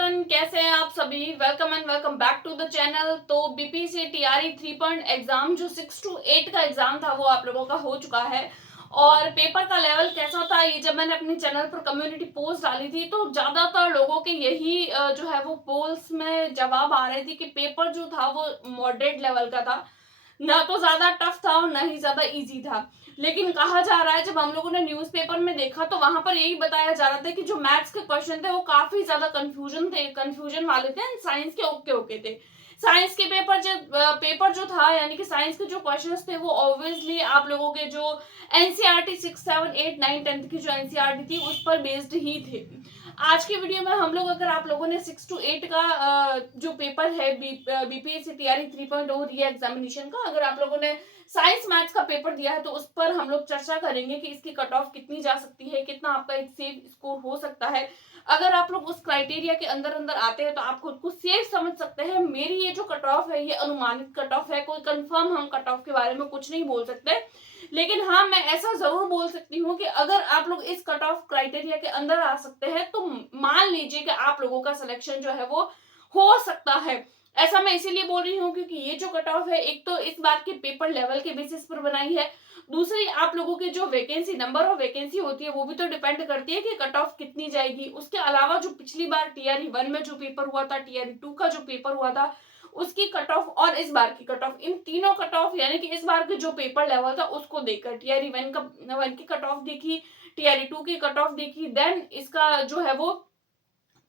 Everyone, कैसे हैं आप सभी। Welcome and welcome back to the channel. तो बीपीएससी टीआरई 3 पॉइंट एग्जाम जो 6 to 8 का एग्जाम था वो आप लोगों का हो चुका है। और पेपर का लेवल कैसा था ये जब मैंने अपने चैनल पर कम्युनिटी पोस्ट डाली थी तो ज्यादातर लोगों के यही जो है वो पोल्स में जवाब आ रहे थे कि पेपर जो था वो मॉडरेट लेवल का था, ना तो ज्यादा टफ था और ना ही ज्यादा इजी था। लेकिन कहा जा रहा है, जब हम लोगों ने न्यूज़पेपर में देखा तो वहां पर यही बताया जा रहा था कि जो मैथ्स के क्वेश्चन थे वो काफी ज्यादा कंफ्यूजन वाले थे, साइंस के ओके ओके थे। साइंस के पेपर जो था यानी कि साइंस के जो क्वेश्चंस थे वो ऑब्वियसली आप लोगों के जो एनसीईआरटी 6, 7, 8, 9, 10 की जो एनसीईआरटी थी उस पर बेस्ड ही थे। आज की वीडियो में हम लोग, अगर आप लोगों ने 6 to 8 का जो पेपर है बीपीएससी टीआरई 3.0 री एग्जामिनेशन का, अगर आप लोगों ने साइंस मैथ्स का पेपर दिया है तो उस पर हम लोग चर्चा करेंगे कि इसकी कट ऑफ कितनी जा सकती है, कितना आपका एक सेफ स्कोर हो सकता है। अगर आप लोग उस क्राइटेरिया के अंदर अंदर आते हैं तो आप खुद को सेफ समझ सकते हैं। मेरी ये जो कट ऑफ है ये अनुमानित कट ऑफ है, कोई कंफर्म हम कट ऑफ के बारे में कुछ नहीं बोल सकते। लेकिन हाँ, मैं ऐसा जरूर बोल सकती हूँ कि अगर आप लोग इस कट ऑफ क्राइटेरिया के अंदर आ सकते हैं तो मान लीजिए कि आप लोगों का सिलेक्शन जो है वो हो सकता है। ऐसा मैं इसीलिए बोल रही हूँ क्योंकि ये जो कट ऑफ है, एक तो इस बार के पेपर लेवल के बेसिस पर बनाई है, दूसरी आप लोगों के जो वैकेंसी, नंबर ऑफ वैकेंसी होती है वो भी तो डिपेंड करती है कि कट ऑफ कितनी जाएगी। उसके अलावा जो पिछली बार टीआरई 1 में जो पेपर हुआ था, टीआरई 2 का जो पेपर हुआ था उसकी कट ऑफ और इस बार की कट ऑफ, इन तीनों कट ऑफ यानी कि इस बार के जो पेपर लेवल था उसको देखकर टीआरई 1 की कट ऑफ देखी, टीआरई 2 की कट ऑफ देखी, देन इसका जो है वो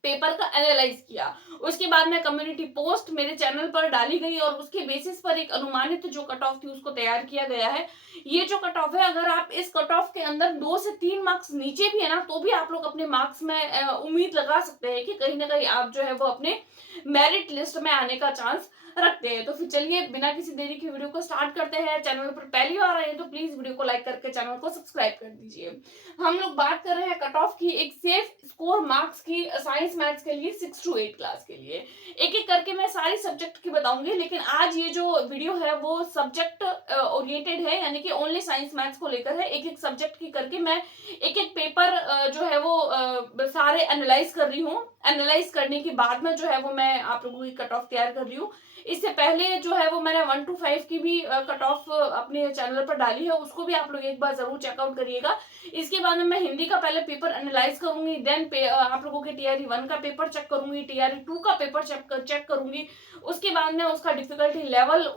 पेपर का एनालाइज किया। उसके बाद में कम्युनिटी पोस्ट मेरे चैनल पर डाली गई और उसके बेसिस पर एक अनुमानित जो कट ऑफ थी उसको तैयार किया गया है। ये जो कट ऑफ है, अगर आप इस कट ऑफ के अंदर 2 से 3 मार्क्स नीचे भी है ना तो भी आप लोग अपने मार्क्स में उम्मीद लगा सकते हैं कि कहीं ना कहीं आप जो है वो अपने मेरिट लिस्ट में आने का चांस रखते हैं। तो फिर चलिए बिना किसी देरी की वीडियो को स्टार्ट करते हैं। चैनल पर पहली बार आए तो प्लीज वीडियो को लाइक करके चैनल को सब्सक्राइब कर दीजिए। हम लोग बात कर रहे हैं कट ऑफ की, एक सेफ स्कोर मार्क्स की साइंस मैथ्स के लिए 6 to 8 क्लास के लिए। एक एक करके मैं सारी सब्जेक्ट की बताऊंगी, लेकिन आज ये जो वीडियो है वो सब्जेक्ट ओरिएंटेड है, यानी कि ओनली साइंस मैथ्स को लेकर है। एक एक सब्जेक्ट की करके मैं एक एक पेपर जो है वो सारे एनालाइज कर रही हूँ। एनालाइज करने के बाद में जो है वो मैं आप लोगों की कट ऑफ तैयार कर रही हूँ। इससे पहले जो है वो मैंने 1 to 5 की भी कट ऑफ अपने चैनल पर डाली है, उसको भी आप लोग एक बार जरूर चेकआउट करिएगा। इसके बाद में मैं हिंदी का पहले पेपर एनालाइज करूंगी, देन आप लोगों के टीआरई 1 का पेपर चेक करूंगी, टीआरई 2 का पेपर चेक करूंगी। उसके बाद में उसका डिफिकल्टी लेवल,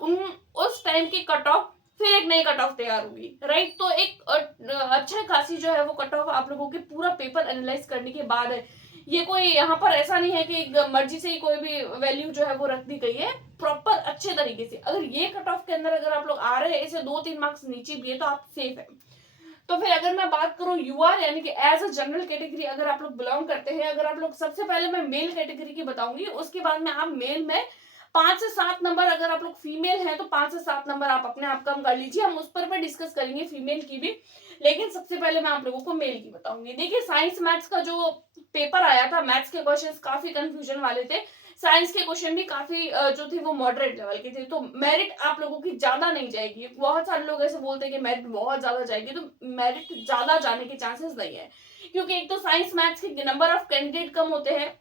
उस टाइम की कट ऑफ, फिर एक नई कट ऑफ तैयार होगी, राइट। तो एक अच्छा खासी जो है वो कट ऑफ आप लोगों के पूरा पेपर एनालाइज करने के बाद है। ये कोई यहाँ पर ऐसा नहीं है कि मर्जी से ही कोई भी वैल्यू जो है वो रख दी गई है, प्रॉपर अच्छे तरीके से। अगर ये कट ऑफ के अंदर अगर आप लोग आ रहे हैं, इसे 2-3 मार्क्स नीचे भी है तो आप सेफ है। तो फिर अगर मैं बात करूं यूआर यानी कि एज अ जनरल कैटेगरी अगर आप लोग बिलोंग करते हैं, अगर आप लोग, सबसे पहले मैं मेल कैटेगरी की बताऊंगी, उसके बाद में आप मेल में 5 से 7 नंबर, अगर आप लोग फीमेल हैं तो 5 से 7 नंबर आप अपने आप कम कर लीजिए। हम उस पर डिस्कस करेंगे फीमेल की भी, लेकिन सबसे पहले मैं आप लोगों को मेल की बताऊंगी। देखिए, साइंस मैथ्स का जो पेपर आया था, मैथ्स के क्वेश्चंस काफी कंफ्यूजन वाले थे, साइंस के क्वेश्चन भी काफी जो थे वो मॉडरेट लेवल के थे। तो मेरिट आप लोगों की ज्यादा नहीं जाएगी। बहुत सारे लोग ऐसे बोलते हैं कि मेरिट बहुत ज्यादा जाएगी, तो मेरिट ज्यादा जाने के चांसेस नहीं है, क्योंकि एक तो साइंस मैथ्स के नंबर ऑफ कैंडिडेट कम होते हैं,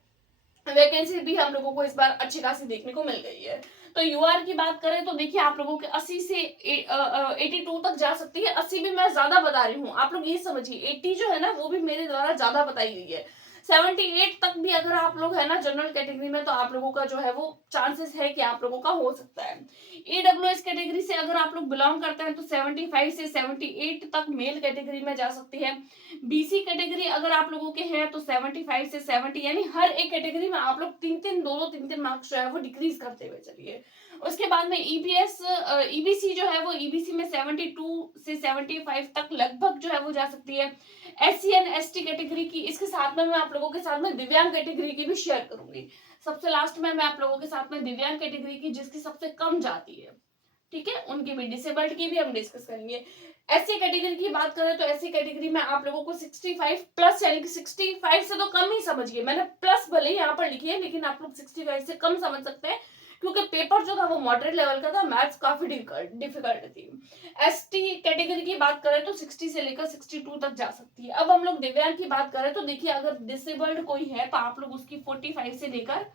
वैकेंसी भी हम लोगों को इस बार अच्छी खासी देखने को मिल गई है। तो यूआर की बात करें तो देखिए, आप लोगों के 80 से 82 तक जा सकती है। 80 भी मैं ज्यादा बता रही हूँ, आप लोग ये समझिए 80 जो है ना वो भी मेरे द्वारा ज्यादा बताई गई है। 78 तक भी अगर आप लोग है ना जनरल कैटेगरी में, तो आप लोगों का जो है वो चांसेस है कि आप लोगों का हो सकता है। ईडब्ल्यूएस कैटेगरी से अगर आप लोग बिलोंग करते हैं तो 75 से 78 तक मेल कैटेगरी में जा सकती है। बीसी कैटेगरी अगर आप लोगों के हैं तो 75 से 70, यानी हर एक कैटेगरी में आप लोग 3-3 मार्क्स जो है वो डिक्रीज करते हुए चलिए। उसके बाद में ईबीएस ईबीसी जो है वो ईबीसी में 72 से 75 तक लगभग जो है वो जा सकती है। एससी एंड एसटी कैटेगरी की, इसके साथ में मैं आप लोगों के साथ में दिव्यांग कैटेगरी की भी शेयर करूंगी। सबसे लास्ट में मैं आप लोगों के साथ में दिव्यांग कैटेगरी की, जिसकी सबसे कम जाती है, ठीक है, उनकी भी, डिसेबल्ड की भी हम डिस्कस करेंगे। एससी कैटेगरी की बात करें तो एससी कैटेगरी में आप लोगों को 65 प्लस, यानी कि 65 से तो कम ही समझिए, मैंने प्लस भले ही यहाँ पर लिखी है लेकिन आप लोग 65 से कम समझ सकते हैं। क्योंकि पेपर जो था वो मॉडरेट लेवल का था, मैथ्स काफी डिफिकल्ट थी। एसटी कैटेगरी की बात करें तो 60 से लेकर 62 तक जा सकती है। अब हम लोग दिव्यांग की बात करें तो देखिए, अगर डिसेबल्ड कोई है तो आप लोग उसकी 45 से लेकर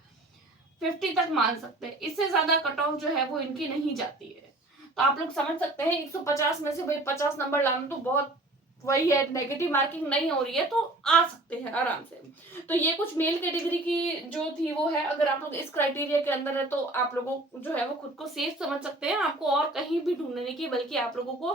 50 तक मान सकते हैं। इससे ज्यादा कट ऑफ जो है वो इनकी नहीं जाती है। तो आप लोग समझ सकते हैं 150 में से भाई 50 नंबर लाना तो बहुत, वही है, नेगेटिव मार्किंग नहीं हो रही है तो आ सकते हैं आराम से। तो ये कुछ मेल कैटेगरी की जो थी वो है। अगर आप लोग इस क्राइटेरिया के अंदर है तो आप लोगों जो है वो खुद को सेफ समझ सकते हैं, आपको और कहीं भी ढूंढने की, बल्कि आप लोगों को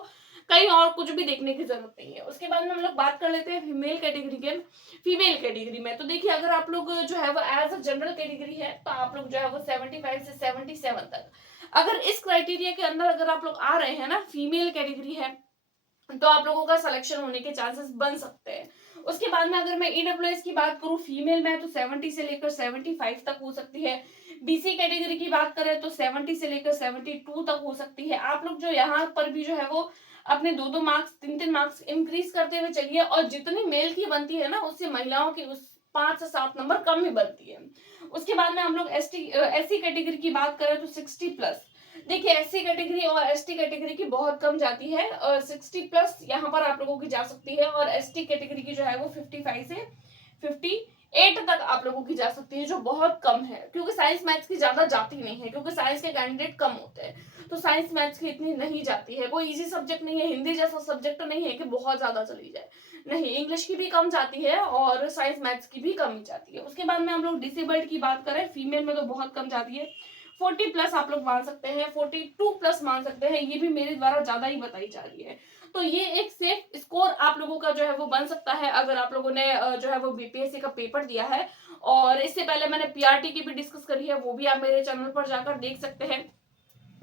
कहीं और कुछ भी देखने की जरूरत नहीं है। उसके बाद में हम लोग बात कर लेते हैं फीमेल कैटेगरी के। फीमेल कैटेगरी में तो देखिए, अगर आप लोग जो है वो एज अ जनरल कैटेगरी है तो आप लोग जो है वो 75 से 77 तक, अगर इस क्राइटेरिया के अंदर अगर आप लोग आ रहे हैं ना, फीमेल कैटेगरी है, तो आप लोगों का सिलेक्शन होने के चांसेस बन सकते हैं। उसके बाद में अगर मैं ईडब्ल्यूएस की बात करूं फीमेल में तो 70 से लेकर 75 तक हो सकती है। बीसी कैटेगरी की बात करें तो 70 से लेकर 72 तक हो सकती है। आप लोग जो यहाँ पर भी जो है वो अपने 2-2 मार्क्स 3-3 मार्क्स इंक्रीज करते हुए चलिए, और जितनी मेल की बनती है ना उससे महिलाओं की उस 5 से 7 नंबर कम ही बनती है। उसके बाद में हम लोग एससी कैटेगरी की बात करें तो 60+। देखिए, एससी कैटेगरी और एसटी कैटेगरी की बहुत कम जाती है, और 60+ यहाँ पर आप लोगों की जा सकती है, और एसटी कैटेगरी की जो है वो 55 से 58 तक आप लोगों की जा सकती है, जो बहुत कम है, क्योंकि साइंस मैथ्स की ज्यादा जाती नहीं है, क्योंकि साइंस के कैंडिडेट कम होते हैं, तो साइंस मैथ्स की इतनी नहीं जाती है। कोई इजी सब्जेक्ट नहीं है, हिंदी जैसा सब्जेक्ट नहीं है कि बहुत ज्यादा चली जाए, नहीं, इंग्लिश की भी कम जाती है और साइंस मैथ्स की भी कम जाती है। उसके बाद में हम लोग डिसेबल्ड की बात करें, फीमेल में तो बहुत कम जाती है, 40+ आप लोग मान सकते हैं, 42+ मान सकते हैं, ये भी मेरे द्वारा ज्यादा ही बताई जा रही है। तो ये एक सेफ स्कोर आप लोगों का जो है वो बन सकता है, अगर आप लोगों ने जो है वो बीपीएससी का पेपर दिया है। और इससे पहले मैंने पीआरटी की भी डिस्कस करी है, वो भी आप मेरे चैनल पर जाकर देख सकते हैं।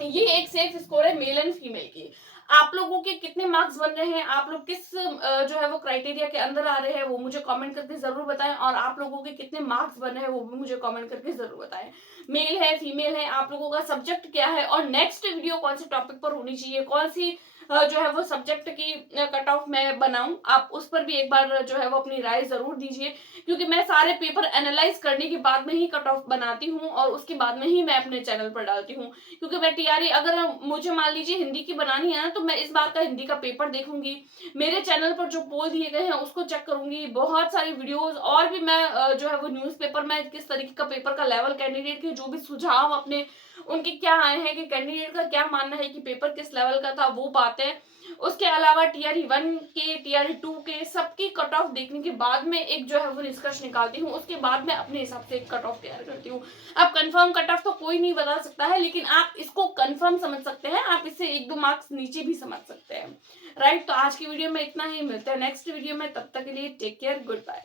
ये एक सेफ स्कोर है मेल एंड फीमेल की। आप लोगों के कितने मार्क्स बन रहे हैं, आप लोग किस जो है वो क्राइटेरिया के अंदर आ रहे हैं, वो मुझे कमेंट करके जरूर बताएं, और आप लोगों के कितने मार्क्स बन रहे हैं वो भी मुझे कमेंट करके जरूर बताएं। मेल है, फीमेल है, आप लोगों का सब्जेक्ट क्या है, और नेक्स्ट वीडियो कौन से टॉपिक पर होनी चाहिए, कौन सी जो है वो सब्जेक्ट की कट ऑफ मैं बनाऊं, आप उस पर भी एक बार जो है वो अपनी राय जरूर दीजिए, क्योंकि मैं सारे पेपर एनालाइज करने के बाद में ही कट ऑफ बनाती हूँ, और उसके बाद में ही मैं अपने चैनल पर डालती हूँ। क्योंकि मैं टीआरई, अगर मुझे मान लीजिए हिंदी की बनानी है ना, तो मैं इस बार का हिंदी का पेपर देखूंगी, मेरे चैनल पर जो पोल दिए गए हैं उसको चेक करूंगी, बहुत सारी वीडियोस, और भी मैं जो है वो न्यूज़पेपर में किस तरीके का पेपर का लेवल, कैंडिडेट के जो भी सुझाव अपने उनके क्या आए हैं, कि कैंडिडेट का क्या मानना है कि पेपर किस लेवल का था, वो बातें। उसके अलावा टीआरई 1 के, टीआरई 2 के, सबकी कट ऑफ देखने के बाद में एक जो है वो निष्कर्ष निकालती हूँ, उसके बाद में अपने हिसाब से एक कट ऑफ तैयार करती हूँ। अब कंफर्म कट ऑफ तो कोई नहीं बता सकता है, लेकिन आप इसको कंफर्म समझ सकते हैं, आप इससे 1-2 मार्क्स नीचे भी समझ सकते हैं। राइट, तो आज की वीडियो में इतना ही, मिलते हैं नेक्स्ट वीडियो में, तब तक के लिए टेक केयर, गुड बाय।